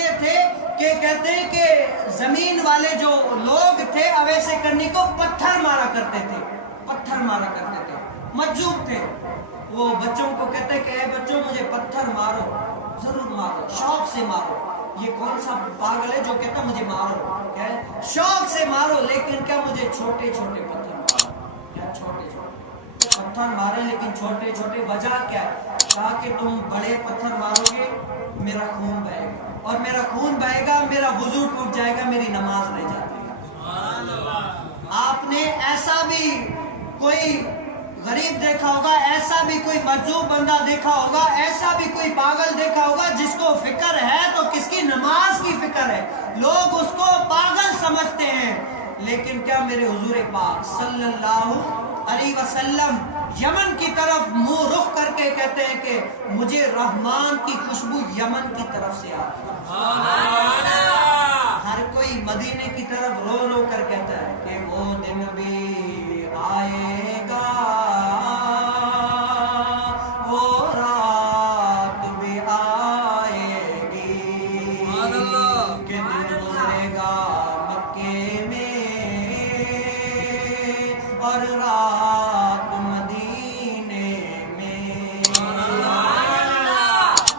اتنے تھے کہ کہتے ہیں کہ زمین والے جو لوگ تھے اویس کرنی کو پتھر مارا کرتے تھے، پتھر مارا کرتے تھے، مجذوب تھے. وہ بچوں کو کہتے کہ اے بچوں مجھے پتھر مارو، ضرور مارو، شوق سے مارو. یہ کون سا پاگل ہے جو کہتا مجھے مارو؟ کیا ہے؟ شوق سے مارو، لیکن کیا مجھے چھوٹے چھوٹے پتھر مارو. کیا چھوٹے چھوٹے پتھر مارے لیکن چھوٹے چھوٹے؟ وجہ کیا ہے؟ کہا کہ تم بڑے پتھر مارو گے میرا خون بہے گا، اور میرا خون بہے گا میرا وضو ٹوٹ جائے گا، میری نماز رہ جاتی ہے. آپ نے ایسا بھی کوئی غریب دیکھا ہوگا، ایسا بھی کوئی مجذوب بندہ دیکھا ہوگا، ایسا بھی کوئی پاگل دیکھا ہوگا جس کو فکر ہے تو کس کی؟ نماز کی فکر ہے. لوگ اس کو پاگل سمجھتے ہیں، لیکن کیا میرے حضور پاک صلی اللہ علیہ وسلم یمن کی طرف منہ رخ کر کے کہتے ہیں کہ مجھے رحمان کی خوشبو یمن کی طرف سے آتی ہے. ہر کوئی مدینے کی طرف رو رو کر کہتا ہے کہ وہ دن بھی آئے گا، وہ رات بھی آئے گی، کہ دن گزرے گا مکے میں اور رات مدینے میں.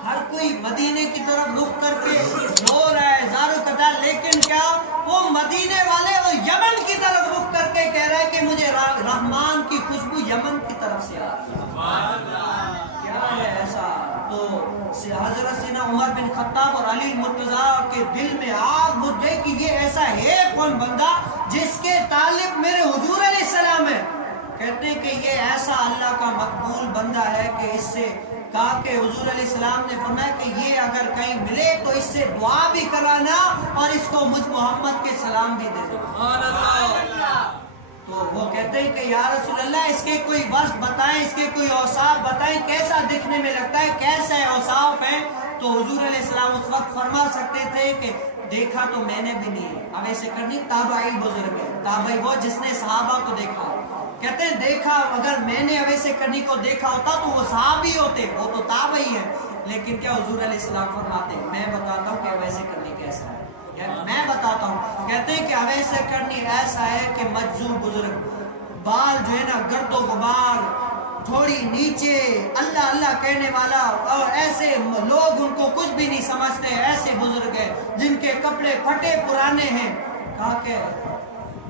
ہر کوئی مدینے کی طرف رخ کر کے رو رہا ہے زارو قطع، لیکن کیا وہ مدینے والے وہ یمن کی طرف رخ کر کے کہہ رہا ہے کہ مجھے رحمان کی خوشبو یمن کی طرف سے آ رہی ہے. کیا ہے ایسا؟ تو حضرت سیدنا عمر بن خطاب اور علی المرتضیٰ کے دل میں آگ بجھ گئی کہ یہ ایسا ہے کون بندہ جس کے طالب میرے حضور علیہ السلام ہے. کہتے ہیں کہ یہ ایسا اللہ کا مقبول بندہ ہے کہ اس سے کہا کہ حضور علیہ السلام نے فرمایا کہ یہ اگر کہیں ملے تو اس سے دعا بھی کرانا اور اس کو مجھ محمد کے سلام بھی دے دو. تو وہ کہتے ہیں کہ یا رسول اللہ اس کے کوئی وصف بتائیں، اس کے کوئی اوصاف بتائیں، کیسا دکھنے میں لگتا ہے، کیسے اوصاف ہیں. تو حضور علیہ السلام اس وقت فرما سکتے تھے کہ دیکھا تو میں نے بھی نہیں. اب ایسے کرنی تابعی بزرگ ہے، تابعی وہ جس نے صحابہ کو دیکھا. کہتے ہیں دیکھا اگر میں نے اویس کرنی کو دیکھا ہوتا تو وہ صحابی ہوتے، وہ تو تابعی ہے. لیکن کیا حضور علیہ السلام فرماتے ہیں میں بتاتا ہوں کہ اویس کرنی کیسا ہے، میں بتاتا ہوں. کہتے ہیں کہ اویس کرنی ایسا ہے کہ مجذوب بزرگ، بال جو ہے نا گرد و غبار، تھوڑی نیچے، اللہ اللہ کہنے والا، اور ایسے لوگ ان کو کچھ بھی نہیں سمجھتے. ایسے بزرگ ہیں جن کے کپڑے پھٹے پرانے ہیں. کہا کہ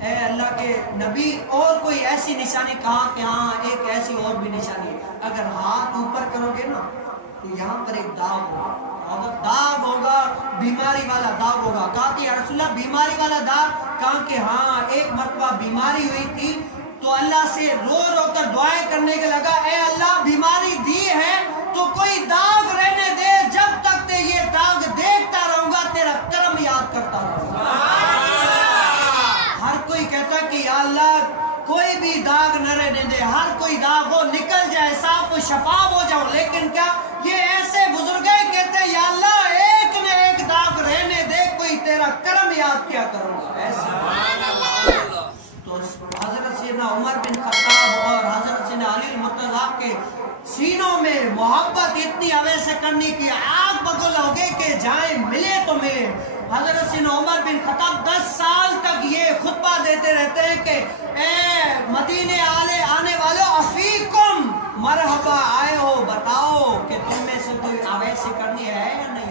اے اللہ کے نبی اور کوئی ایسی نشانی؟ کہا کہ ہاں ایک ایسی اور بھی نشانی ہے، اگر ہاتھ اوپر کرو گے نا تو یہاں پر ایک داغ ہوگا، داغ ہوگا، بیماری والا داغ ہوگا. کہا کہ یا رسول اللہ بیماری والا داغ؟ کہا کہ ہاں ایک مرتبہ بیماری ہوئی تھی تو اللہ سے رو رو کر دعائیں کرنے کے لگا اے اللہ بیماری دی ہے تو کوئی داغ رہنے دے، جب تک تے یہ داغ دیکھتا رہوں گا تیرا کرم یاد کرتا رہوں گا. ہر کوئی کہتا کہ یا اللہ کوئی بھی داغ نہ رہنے دے، ہر کوئی داغ ہو نکل جائے، صاف و شفاف ہو جاؤ. لیکن کیا یہ ایسے بزرگ کہتے ہیں یا اللہ ایک نہ ایک داغ رہنے دے، کوئی تیرا کرم یاد کیا کروں گا. ایسا تو حضرت سیدنا عمر بن خطاب اور حضرت سیدنا علی المرتضیٰ کے سینوں میں محبت اتنی اویس کرنی کی آگ بگل ہو گئی کہ جائیں ملے تو ملے. حضرت سیدنا عمر بن خطاب 10 سال تک یہ خطبہ دیتے رہتے ہیں کہ اے مدینے آنے والوں افیکم مرحبا، آئے ہو بتاؤ کہ تم میں سے کوئی اویس کرنی ہے یا نہیں